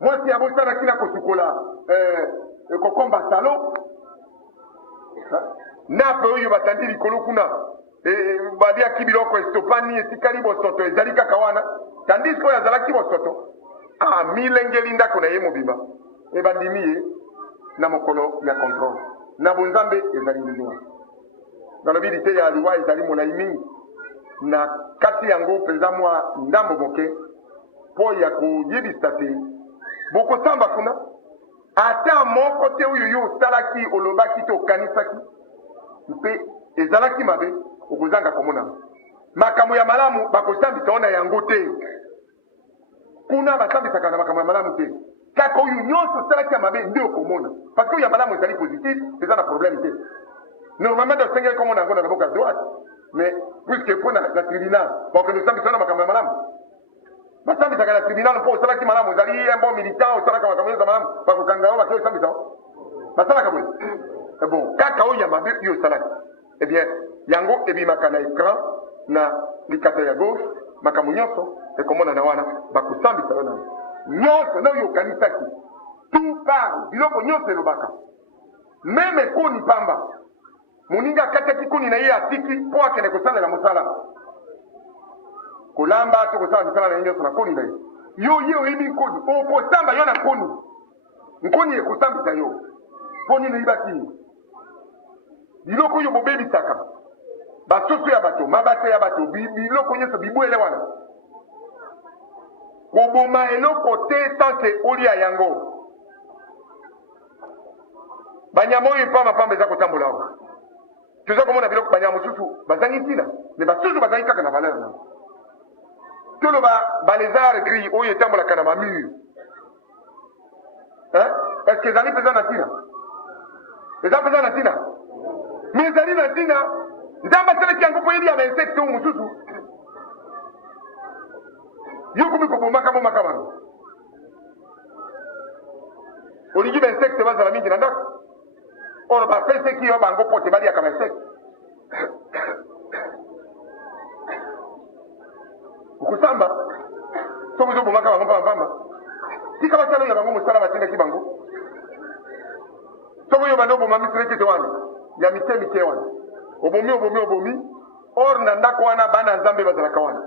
mwasi abosanaki na kosukola kokomba salon nape oyo batandi likolo kuna baliaki biloko estopani etikali bosoto ezali kaka wana tandis oyo azalaki bosoto milengeli ndako na ye mobimba ebandimi ye na mokolo ya controle na bonzambe ezali ndenge wana nalobi lite ya liwa ezali molai mingi na kati yango mpenza mwa ndambo moke mpo ya koyebisa te bokosamba kuna ata moko te oyo yo osalaki olobaki te okanisaki mpe ezalaki mabe okozanga komona makambo ya malamu bakosambisa ona yango te kuna basambisaka na makambo ya malamu te kaka oyo nyonso osalaki ya mabe nde okomona parce que oyo ya malamu ezali positif eza na problème te normalement osengeli komona yango na loboko ya droite mais puisque mpo na tribunal bakende osambisa na makambo ya malamu basambisaka na tribunal mpo osalaki malamu ozali bon militant osalaka makambo nyonso malamu bakokanga yo bake osambisa basalaka boye bon kaka oyo ya mabe yo osalaki eh bien yango ebimaka na écran na likata ya gauche makambo nyonso ekomona na wana bakosambisa yo nango nyonso na oyo okanisaki tout part biloko nyonso elobaka meme koni pamba moninga akataki koni na ye atiki mpo akende kosalela mosala kolamba to kosala misala na ye nyonso na koni na ye yo ye oyebi nkoni okosamba yo na nkoni nkoni ekosambisa yo mpo nini oyibaki biloko oyo bobebisaka basoso ya bato mabata ya bato biloko nyonso bibwele wana koboma eloko te tanke olia yango banyama oyo epamapamba eza kotambola awa toza komona biloko banyama mosusu bazangi ntina me basusu bazangi kaka na valeur nango toloba balezare gris oyo etambolaka na mamure est ce que ezali mpenza na ntina eza mpenza na ntina me ezali na ntina nzambe asalaki yango mpo yebi ya bainsecte oyo mosusu yo komi kobomaka bomaka bango olingi bainsecte bazala mingi na ndako oyo bapeseki yo bango mpo te baliaka bainsecte okosamba soki ozobomaka bango mpamapamba tika basala oyo bango mosala batindaki bango soki oyo bande oboma miselekete wana ya mike mike wana obomi or na ndako wana bana nzambe bazalaka wana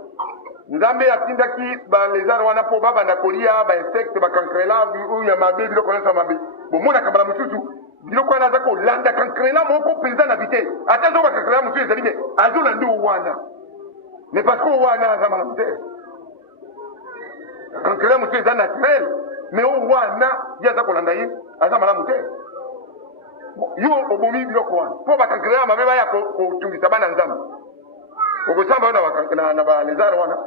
nzambe atindaki balezare wana mpo babanda kolia bainsecte bakankrela oyo ya mabe biloko nyonso ya mabe bomonaka mbala mosusu biloko wana aza kolanda kankrela moko mpenza na bite ata zo bakankrela mosusu ezali me azolanda o wana mais parce que o wana aza malamu te kankrela mosusu eza naturel mais o wana ye aza kolanda ye aza malamu te yo obomi biloko wana mpo bakankrela mabe baya kotungisa bana nzambe okosamba yo na balezare wana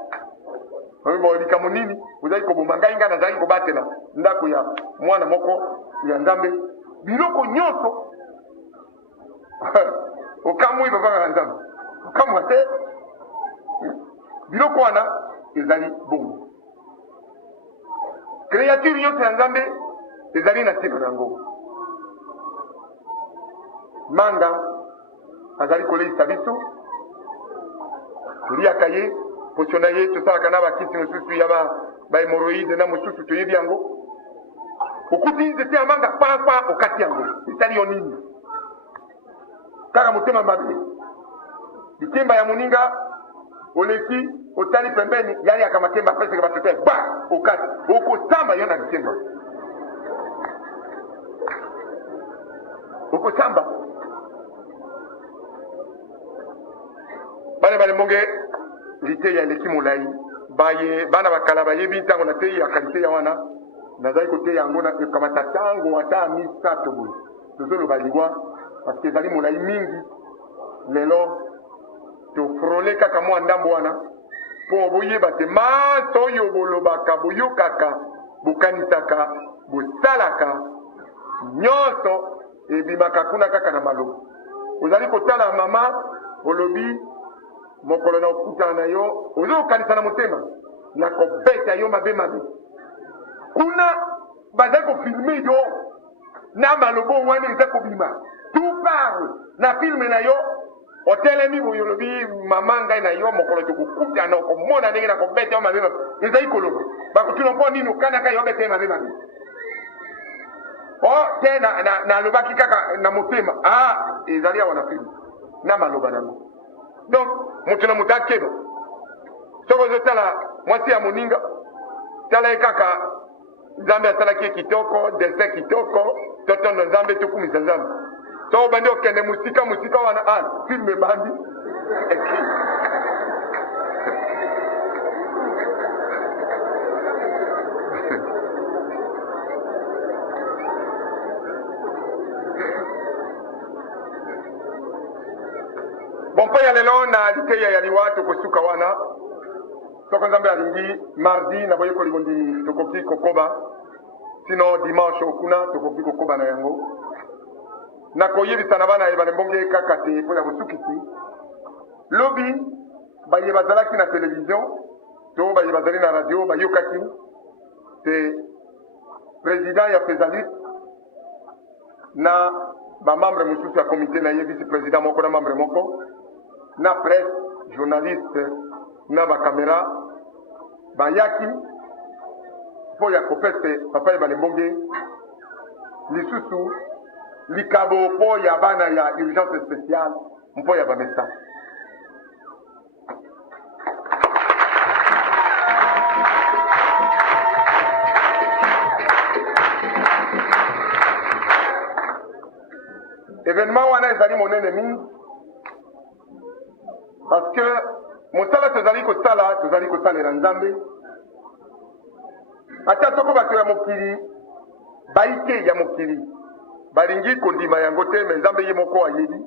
likambo nini ozali koboma ngai ngai nazalaki kobatela ndako ya mwana moko ya nzambe biloko nyonso okamwi babaka na nzambe okamwa te biloko wana ezali bongo créature nyonso ya nzambe ezali na ntina na yango manga azali koleisa biso toliaka ye poso na ye tosalaka na bakisi mosusu ya bahemoroide na mosusu toyebi yango okuti nzete ya manga kpakpa okati yango esali yo nini kaka motema mabe likemba ya moninga oleki otali pembeni yaliaka makemba apesaka batete ba okati okosamba yo na likemba okosamba bale mbonge lite ya eleki molai bana bakala bayebi ntango nateyaka lite ya wana nazali koteya yango ekamata ntango ata misato boye tozoloba liwa parce que ezali molai mingi lelo tofrole kaka mwa ndambo wana mpo boyeba te maso oyo bolobaka boyokaka bokanisaka bosalaka nyonso ebimaka kuna kaka na maloba ozali kotala mama olobi mokolo na okutana na yo ozokanisa na motema na kobeta yo mabe mabe kuna bazali kofilme yo na malobo wana eza kobima tout part na filme na yo otelemi buyolobi mama ngai na yo mokolo tokukuta na okomona ndenge na kobete yo mabe ezali koloba bakotuna mpo nini okanaka yo bete mabe mabe o te nalobaki kaka na motema ezali awa na filme na maloba nango donc moto na moto akeba soki ozotala mwasi ya moninga tala ye kaka nzambe asalaki ye kitoko dessin kitoko totondo nzambe tokumisa nzambe so obandi okende musika wana filme ebandi bon mpo ya lelo na liteya ya liwa tokosuka wana soko nzambe alingi mardi na boyekoli bondimi tokoki kokoba sino dimanche okuna tokoki kokoba na yango nakoyebisa na bana ebale mbonge kaka te mpo ya bosukisi lobi baye bazalaki na televizion to baye bazali na radio bayokaki te président ya Fezalit na bamembre mosusu ya komite na ye vice président moko na membre moko na presse journaliste na bakamera bayaki mpo ya kopese papa ebale mbonge lisusu likabo mpo ya bana ya urgence spéciale mpo ya bamesa événement wana ezali monene mingi parce que mosala tozali kosalela nzambe ata soko bato ya mokili baike ya mokili balingi kondima yango te me nzambe ye moko ayebi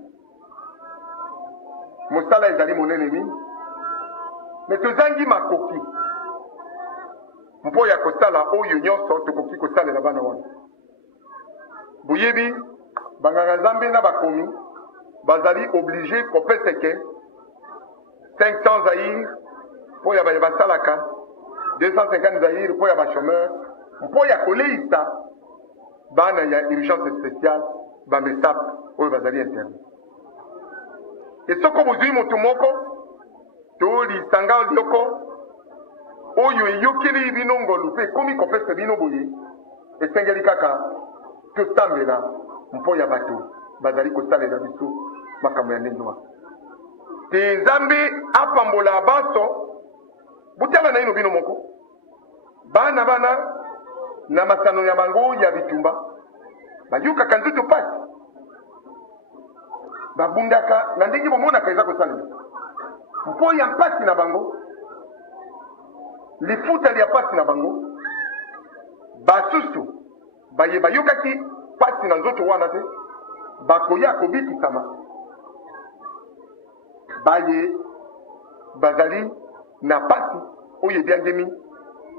mosala ezali monene mingi me tozangi makoki mpo ya kosala oyo nyonso tokoki kosalela bana wana boyebi banganga nzambe na bakomi bazali oblige kopesa ke 500 zaïr mpo ya baye basalaka 250 zaïr mpo ya bachômeur mpo ya koleisa bana ya urgence spéciale bamesape oyo bazali interne esoko bozwi moto moko to lisanga lioko oyo eyokeli bino ngolu mpe ekomi kopesa bino boye esengeli kaka tosambela mpo ya bato bazali kosalela biso makambo ya ndenge wana te nzambe apambola banso butala na ino bino moko bana na masano ya bango ya bitumba bayukaka nzutu pasi babundaka na ndenge bomonaka eza kosalela mpo ya mpasi na bango lifutali ya pasi na bango basusu baye bayokaki pasi na nzoto wana te bakoya kobikisama baye bazali na pasi oyo ebyangemi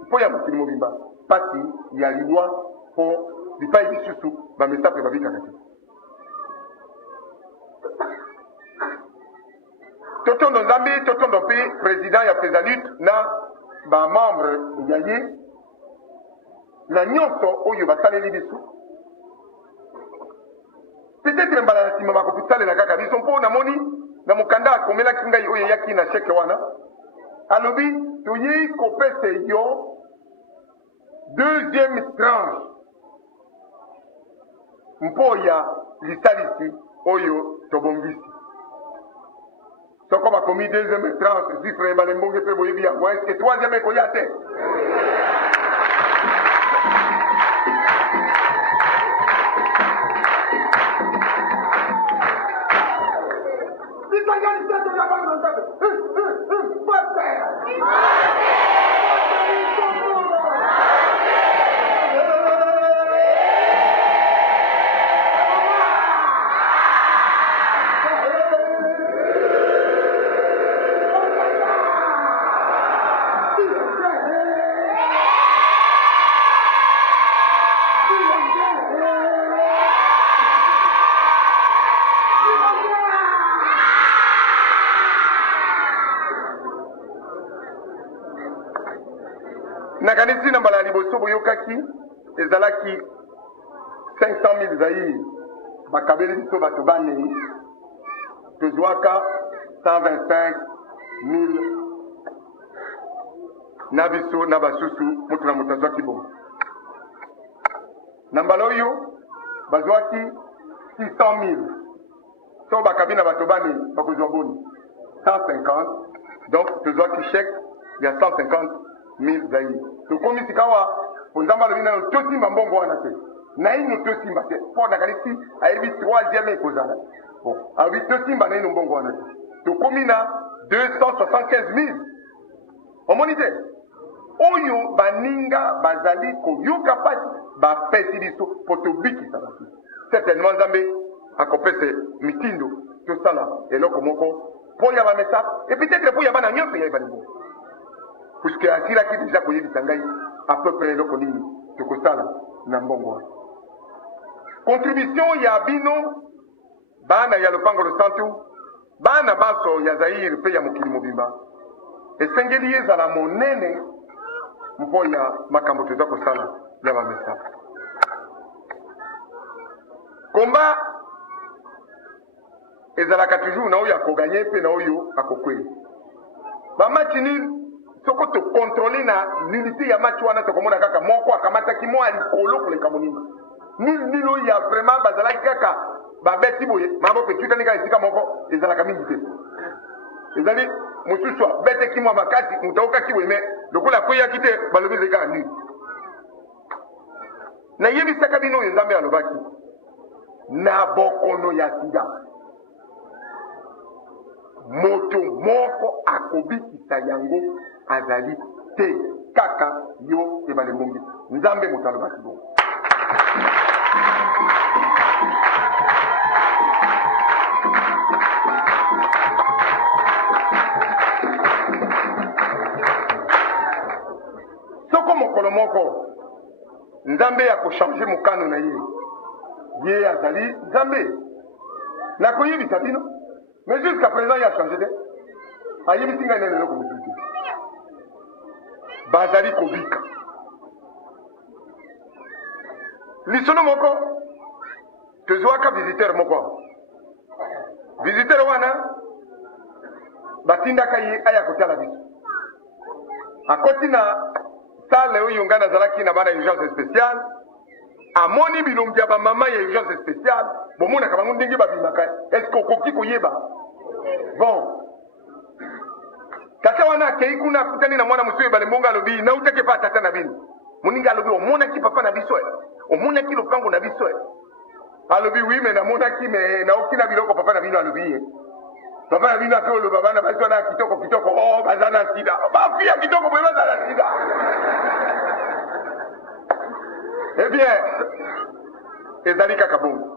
mpo ya mokili mobimba pasi ya liwa mpo bipai bisusu bamesape babikaka te totondo nzambe totondo mpe président ya Fezalit na bamembre ya ye na nyonso oyo basaleli biso peut-être mbala na nsima bakosalela kaka biso mpo namoni na mokanda akomelaki ngai oyo eyaki na sheke wana alobi toyei kopesa yo deuxième tranche mpo ya lisalisi oyo tobongisi soko bakomi deuxième tranche zifre ebale mbonge mpe boyebi yango eske troisième ekoya te nakanisi na mbala ya liboso boyokaki ezalaki 500 000 zaïr bakabeli biso bato banei tozwaka 125 000 na biso na basusu mutu na mutu azwaki bongo. Na mbala oyo bazwaki 600 000. So bakabina bato bani bakozwa boni 150. Donc tozwaki chèque ya 150 000 zaïre. Tokomi sikawa ponzamba lobi na tosimba mbongo wana te. Na ino tosimba te. Po na kalisi ayebi 3e ekozala. Bon, ayebi tosimba na ino mbongo wana te. Tokomi na 275 000. Omoni te? Oyo baninga bazali koyoka pasi bapesi biso po tobikisa bato. Certainement Nzambe akopese mitindo tosala eloko moko po ya bamesa et peut-être po ya bana nyonso ya balingo. Puisque asilaki déjà koyebisa ngai à peu près eloko nini tokosala na mbongo wana. Contribution ya bino bana ya lopango losantu bana baso ya Zaire pe ya mokili mobimba esengeli ezala monene mpo ya makambo toza kosala ya bamesa. Komba ezalaka toujours na oyo akoganye pe na oyo akokweli. Bamatch nil soko to contrôler na l'unité ya match wana tokomona kaka moko akamataki mo alikolo koleka moninga. Nil oyo ya vraiment bazalaki kaka babeti boye maboko etutani kaka esika moko ezalaka mingi te. Ezali mosusu abeteki mwa makasi mutu aokaki boye me lokola akweyaki te balobi ezali kaka nil. Nayebisaka bino oyo Nzambe alobaki na bokono ya sida moto moko akobikisa yango azali te kaka yo ebale mbongi. Nzambe moto alobaki bongo. Soko mokolo moko Nzambe akochange mokano na ye azali Nzambe nakoyebisa bino. Mais jusqu'à présent, il a changé de. Il y a des gens qui ont Bazali Kobika. Lisono moko. Tezoaka visiteur moko. Visiteur wana. Batinda kaye aya kotia la biso. Akoti na sale oyo ngana zalaki na bana urgence spéciale. Amoni bilongi ya ba mama ya urgence spéciale. Bomona kabango ndenge babimaka. Est-ce qu'on koki koyeba? Bon. Kata wana kei kuna kutani na mwana musuye bale mbonga lobi na utake pa tata na bini. Muninga lobi omona ki papa na biso. Omona ki lopango na biso. Alobi oui mais na mona ki me na okina biloko papa na bino alobi. Papa na bino ato lo baba na baso na kitoko oh bazana sida. Ba fia kitoko boye bazana sida. Eh bien, ezali kaka bongo.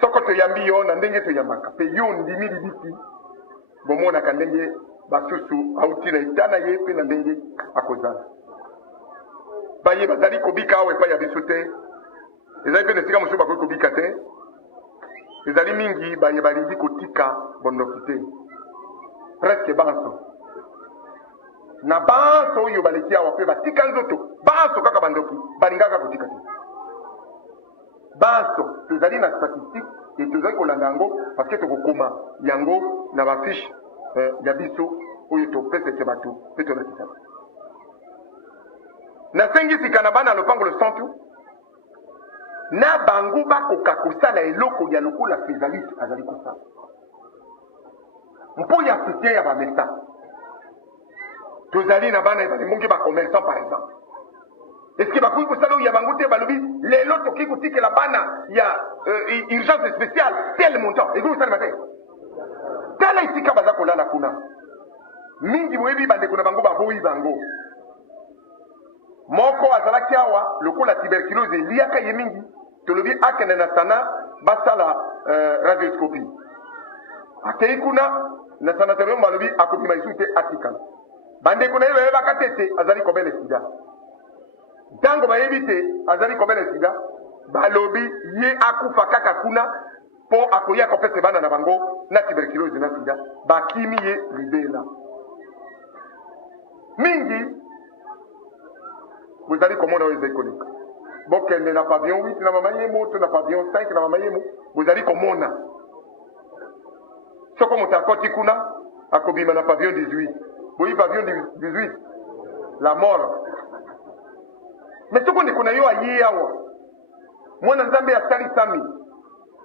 Soko toyambi yo na ndenge toyambaka pe yo ndimi libisi bomona ka ndenge basusu auti na itana ye pe na ndenge akozala baye bazali kobika awe pa ya biso te ezali pe nesika mosusu bakoki kobika te ezali mingi baye balingi kotika bondoki te presque banso na banso oyo baleki awa pe batika nzoto banso kaka bandoki balingaka kotika te. Banso, tozali na statistique et tozali kolanda yango parce que tokokoma yango na bafiche ya biso oyo topeseke bato pe tolakisa. Nasengi sika na bana lopango losantu na bango bakoka kosala eloko ya lokola fezalite azali kosala mpo ya soutien ya bamesa. Tozali na bana ebale mbongi bacommerçant par exemple. Est-ce que bakoki kosala oyo ya bango te balobi lelo tokoki kotikela bana ya urgence spéciale tel montant ekoki kosalema te tala esika baza kolala kuna mingi boyebi bandeko na bango baboyi bango moko azalaki awa lokola tuberculose eliaka ye mingi tolobi akende na sana basala radioscopie akei kuna na sanatorium balobi akobima esu te atikala bandeko na ye bayebaka te te azali kobele sida. Tango bayebi te azali kobele sida balobi ye akufa kaka kuna po akoya kopesa bana na bango na tuberculose na sida bakimi ye libela mingi bozali komona oyo ezali koleka bokende na pavillon 8 na mama yemo to na pavillon 5 na mama yemo bozali komona soko moto akoti kuna akobima na pavillon 18 boyi pavillon 18 la mort mais soko ndeko na yo aye awa mwana nzambe asali sami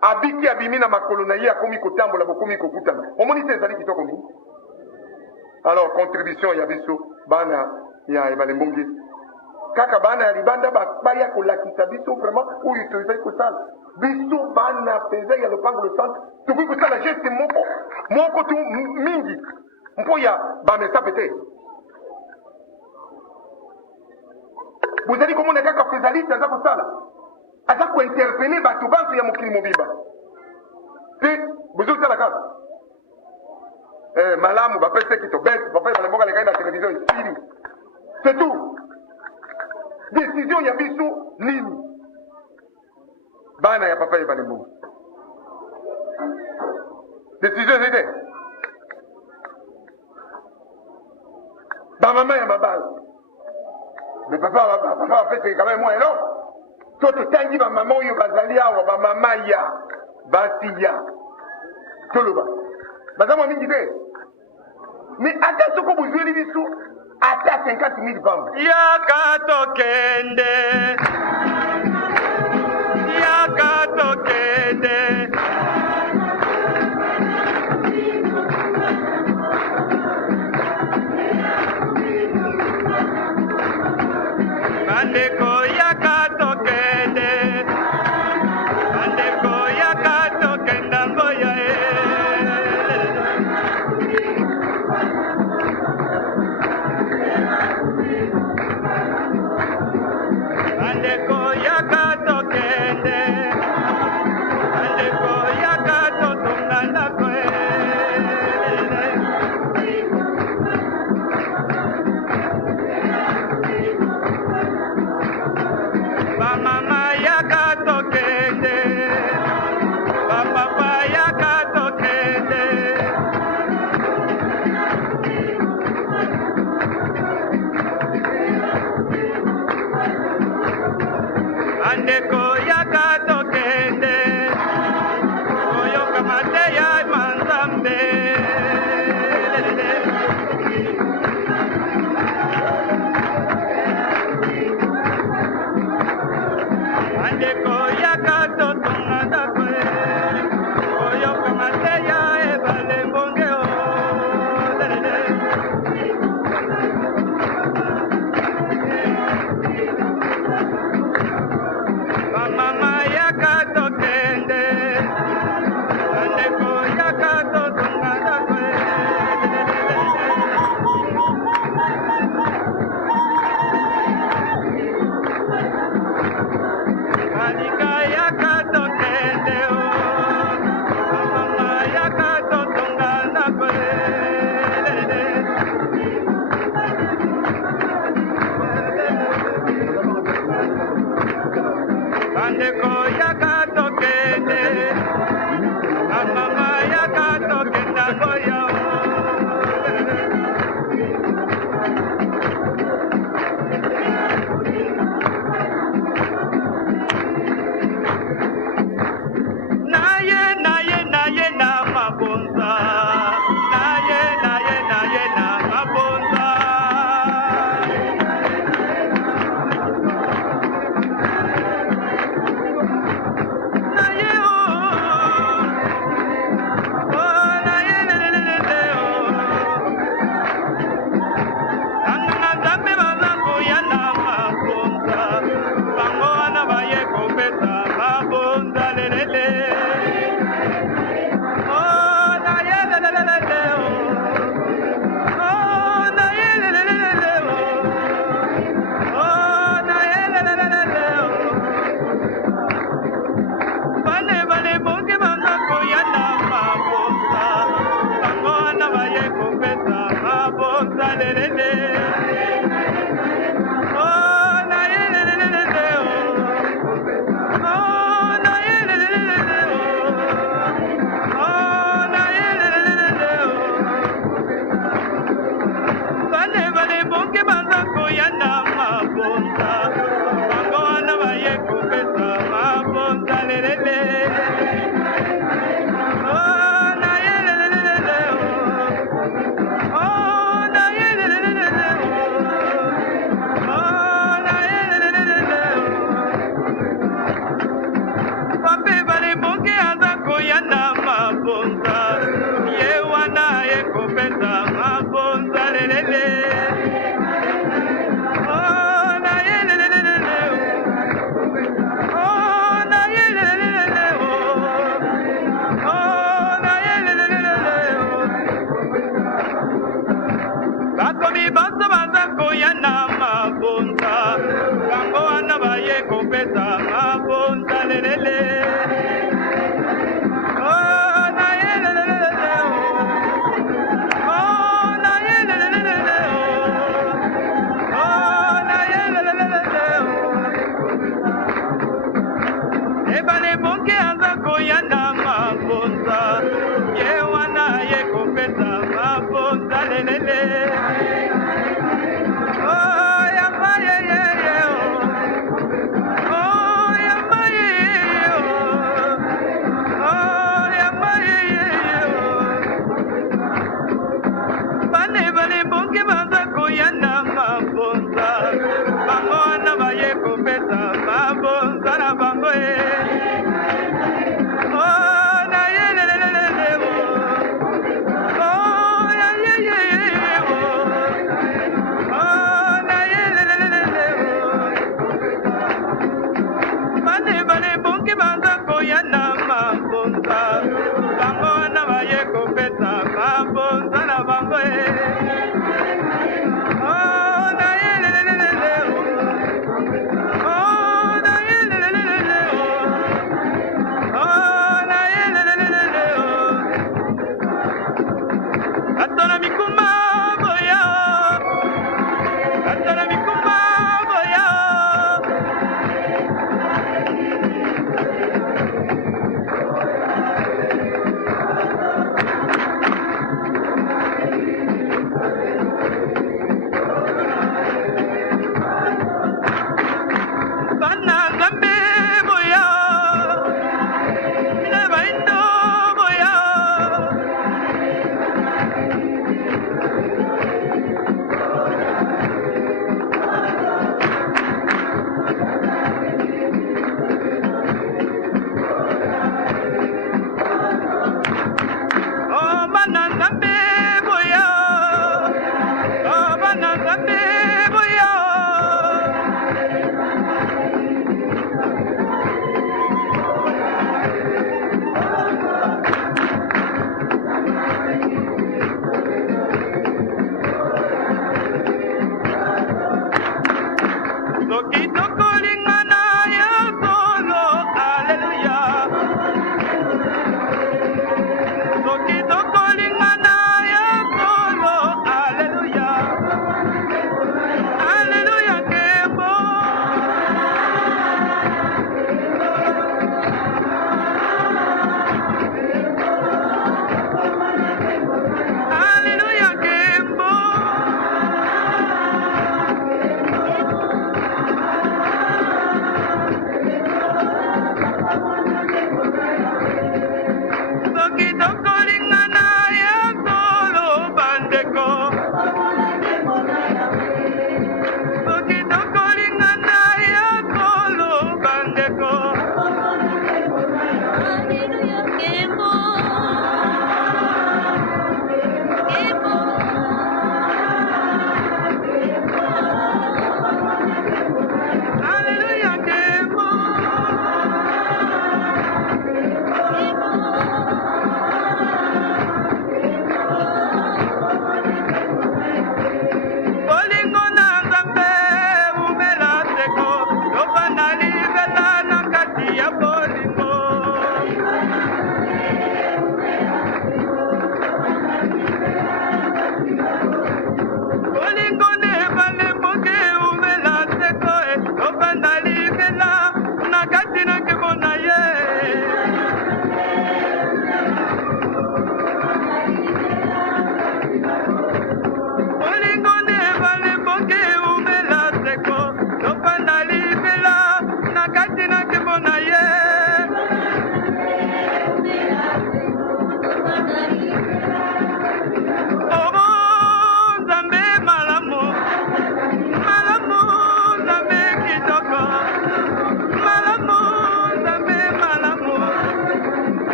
abiki abimi na makolo na ye akomi kotambola bokomi kokutana omoni te ezali kitoko mingi. Alors contribution ya biso bana ya ebale mbongi kaka bana ya libanda baya kolakisa biso vraiment oyo tozali kosala biso bana penza ya lopango le centre tokoki kosala geste moko tu mingi mpo ya bamesa pete bozali komona kaka fezaliste aza kosala aza kointerpele bato banso ya mokili mobimba mpe bozosala kaka malamu bapese kito bete bafai balemboka lekai na televizio esili c'est tout. Décision ya biso nini bana ya papa ebale mbongo décision ezete bamama ya mabala mais papa bapeseke kama mwa eloko to totangi bamama oyo bazali awa bamama ya basi ya toloba baza mwa mingi te mais ata soko bozweli biso ata 50 000 pamba yaka tokende bandeko yaka tokende ngoya bandeko yaka tokende totonga ndako bamama yaka tokende bapapa yaka tokende bandeko yaka tokende oyoka mateya manzambe bandeko yaka totonga ndako oyoka mateya ebale mbonge o bamama yaka tokende bandeko yaka totonga ndako alika yaka tokende o bamama yaka totonga ndako bandeko yaka tokende bamama yaka tokenda ngoya naye na mabonza naye na mabonza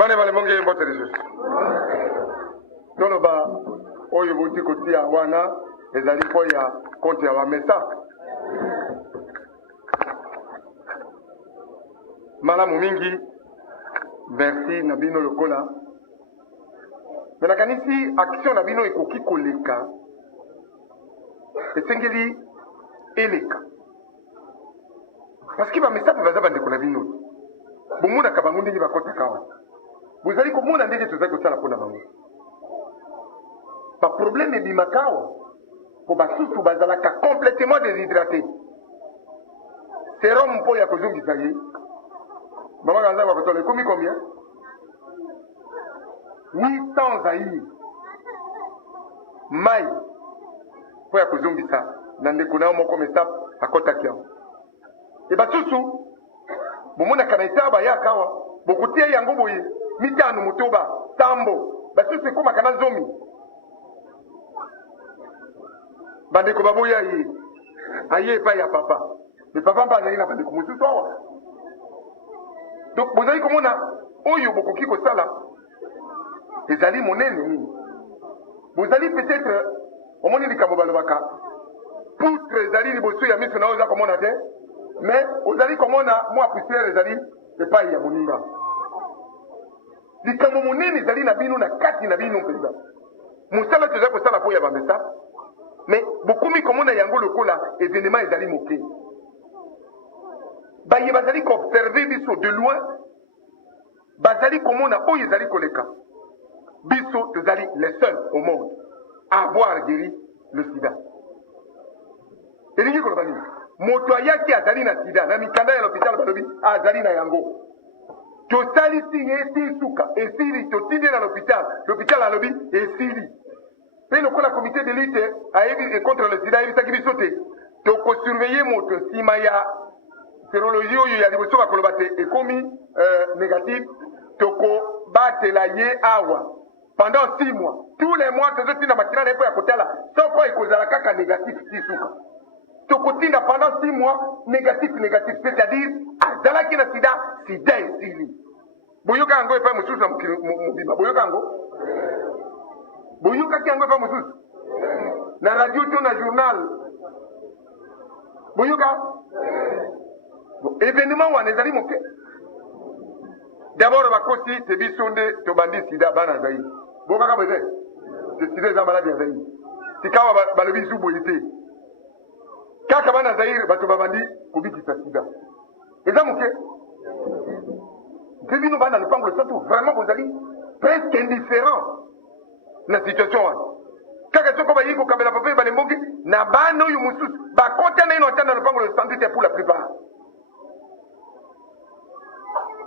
bane bale monge mbote lisusu toloba oyo bouti kotia wana ezali mpo ya konte ya bamesa malamu mingi merci na bino lokola me nakanisi action na bino ekoki koleka esengeli eleka parce que bamesa mpe baza bandeko na bino bomonaka bango ndenge bakotaka awa bozali komona ndenge tozali kosala mpona bango baproblème ebimaka awa po basusu bazalaka complètement déshydraté serum mpo ya kozongisa ye mama kanza bakotola ekomi combien 800 zaïr mai mpo ya kozongisa na ndeko na yo moko mesa akotaki yango e basusu bomonaka na esala bayaka awa bokotia yango boye mitano motoba sambo basusu ekomaka na zomi bandeko baboya ye aye epai ya papa me papa mpe azali na bandeko mosusu awa donc bozali komona oyo bokoki kosala ezali monene nini bozali peut-être omoni likambo balobaka poutre ezali liboso ya miso na oyo oza komona te mais ozali komona mwa poussière ezali epai ya moninga likambo monene ezali na bino na kati na bino mpenza mosala tozali kosala mpo ya bamesa mais bokomi komona yango lokola événement ezali moke baye bazali koobserve biso de loin bazali komona oyo ezali koleka biso tozali les seuls au monde à avoir guéri le sida elingi koloba nini moto ayaki azali na sida na mikanda ya l'hôpital balobi azali na yango tosalisi ye esi suka esili totindi na l'hôpital alobi esili mpe lokola comité de lutte ayebi contre le sida ayebisaki biso te tokosurveille moto nsima ya sérologie oyo ya liboso bakoloba te ekomi négatif tokobatela ye awa pendant 6 mois tous les mois tozotinda makila na ye mpo ya kotala soko ekozala kaka négatif ti suka tokotinda pendant 6 mois négatif c'est-à-dire azalaki na sida esili boyoka yango epai mosusu na mobima boyoka yango boyokaki yango epai mosusu na radio to na journal boyoka événement wana ezali moke d'abord bakosi te biso nde tobandi sida bana zairi bokaka bweze sida eza maladi ya zairi tikawa balobi zu boye te kaka bana zairi bato babandi kobikisa sida eza moke nte bino bana lupango lesantu vraiment bozali presque indifférent na situation wana kaka soko bayi kokabela papa balembongi na bana oyo mosusu bakota na ino ata na lupango lesantu te pour la plupart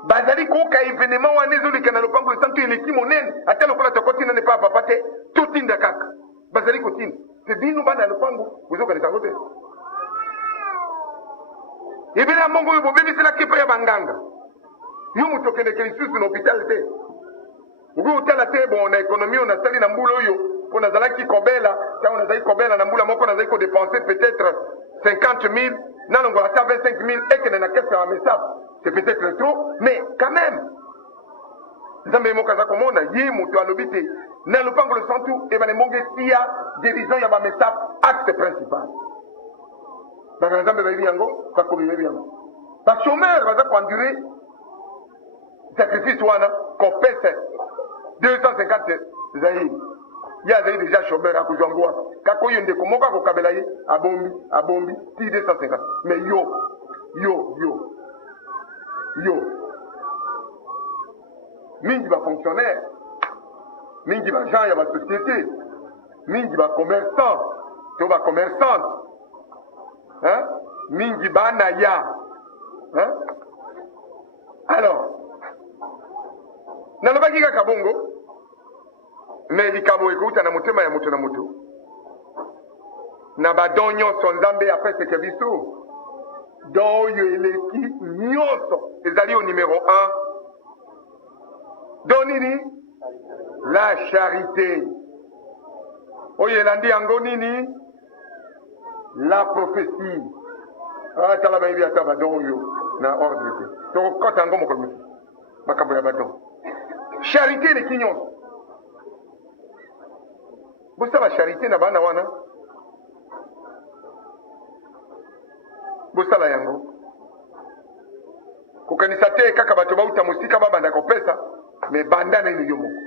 bazali koka événement wana ezoleka na lupango lesantu eleki monene ata lokola tokoti nane pa papa te totinda kaka bazali kotinda te bino bana lupango bozokanisa yango te ebele ya mbongo oyo bobebiselaki epai ya banganga yo moto okendeke lisusu na hôpital te okoki otala te bon na économie oyo nasali na mbula oyo mpo nazalaki kobela ntango nazali kobela na mbula moko nazali kodepense peut-être 50 000 nalongola ata 25 000 ekende na kese ya mesape c'est peut-être trop mais quand même nzambe moko aza komona ye moto alobi te na lupango lesantu ebale mbongo esia dirigeant ya bamesape acte principal baka nzambe bayebi yango bakomi bayebi yango bachomeur baza koendure sacrifice wana kopesa 250 zairi ye azali déjà chômeur akozwa ngo wapi kaka oyo ndeko moko akokabela ye abombi ti 250 mais yo mingi bafonctionnaire mingi bagen ya basociété mingi bacommerçant to bacommerçante mingi bana ya alors nalobaki kaka bongo me likambo ekouta na motema ya moto na moto na badon nyonso nzambe apeseke biso don oyo eleki nyonso ezali au numéro 1 don nini la charité oyo elandi yango nini la prophétie tala bayebi ata badon oyo na ordre te tokokota yango mokolo mosusu makambo ya badon charité eleki nyonso bosala charité na bana wana bosala yango kokanisa te kaka bato bauta mosika babanda kopesa me banda nano yo moko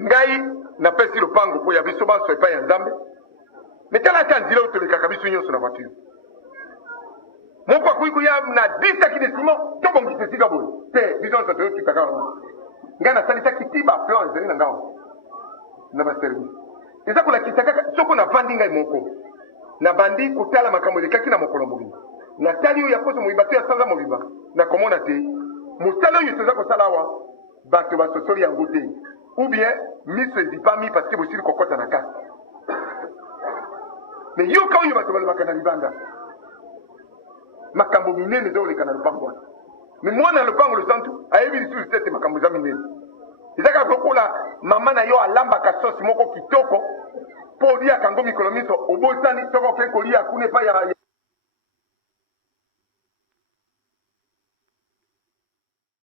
ngai napesi lopango mpo ya biso baso epai ya nzambe me tala ata nzela oyo tolekaka biso nyonso na voiture moko akoki koya na 10 saki de ciment tobongisa esika boye te biso nyonso toyokitaka wana ngai nasalisaki ti baplan ezali na ngao na baservice eza kolakisa kaka soko navandi ngai moko nabandi kotala makambo elekaki na mokolo mobimba natali oyo ya poso mobimba to ya sanza mobimba nakomona te mosala oyo toza kosala awa bato basosoli yango te ou bien miso ezipami parce que bosili kokota na kati me yoka oyo bato balobaka na libanda makambo minene eza oleka na lopango wana me mwana lopango losantu ayebi lisusu tete makambo eza minene eza kaka lokola mama na yo alambaka sosi moko kitoko mpo oliaka yango mikolo miso obosani soko oke kolia kuna epai ya